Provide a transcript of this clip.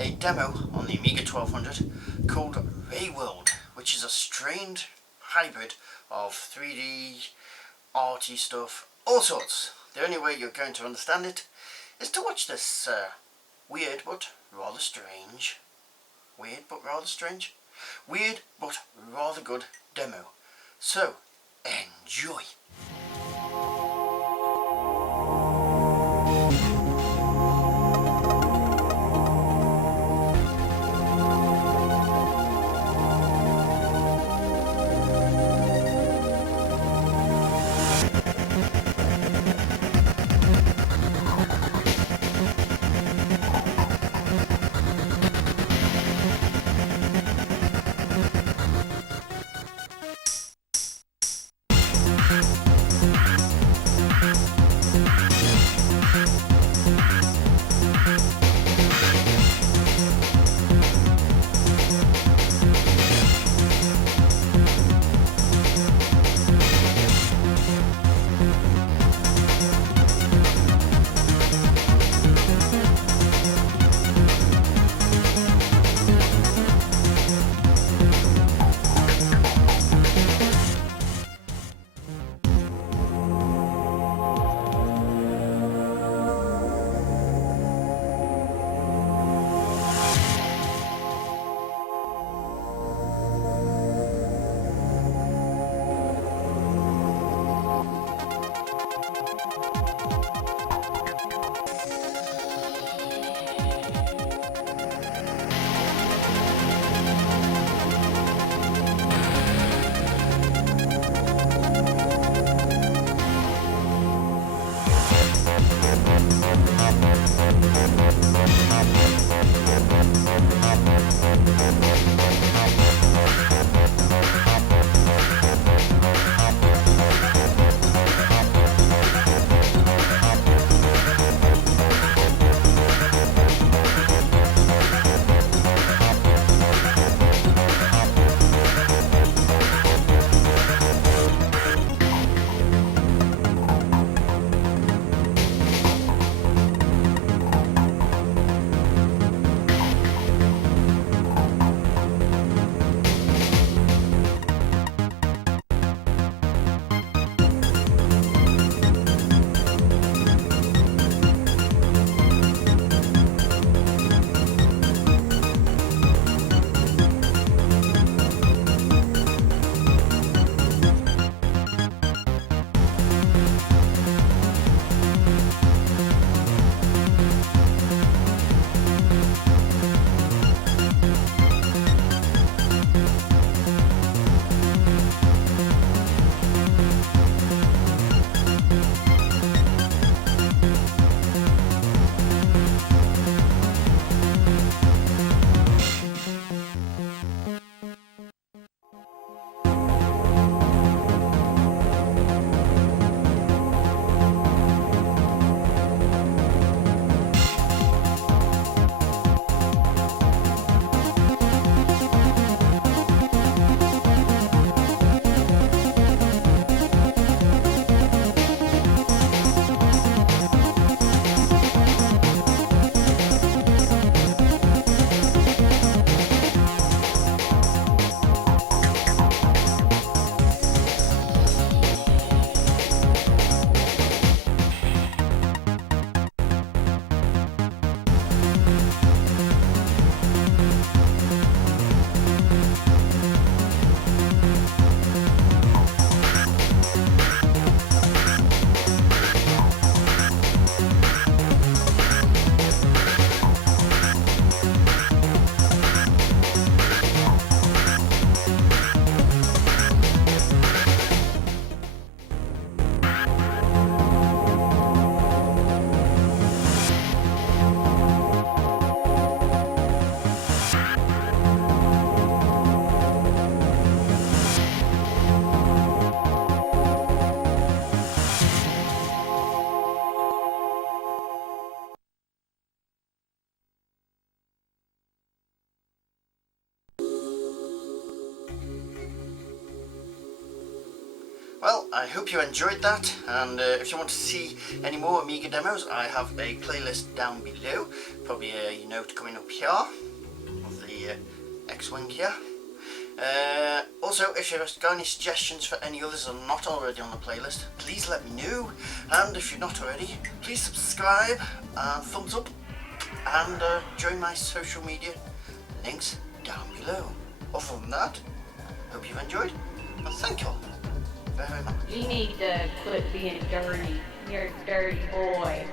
a demo on the Amiga 1200 called Ray World, which is a strange hybrid of 3D, arty stuff, all sorts. The only way you're going to understand it is to watch this weird but rather strange, weird but rather good demo. So, enjoy! Well, I hope you enjoyed that, and if you want to see any more Amiga demos, I have a playlist down below, probably a note coming up here, of the X-Wing here. Also, if you've got any suggestions for any others that are not already on the playlist, please let me know, and if you're not already, please subscribe, and thumbs up, and join my social media links down below. Other than that, hope you've enjoyed, and thank you all very much. You need to quit being dirty. You're a dirty boy.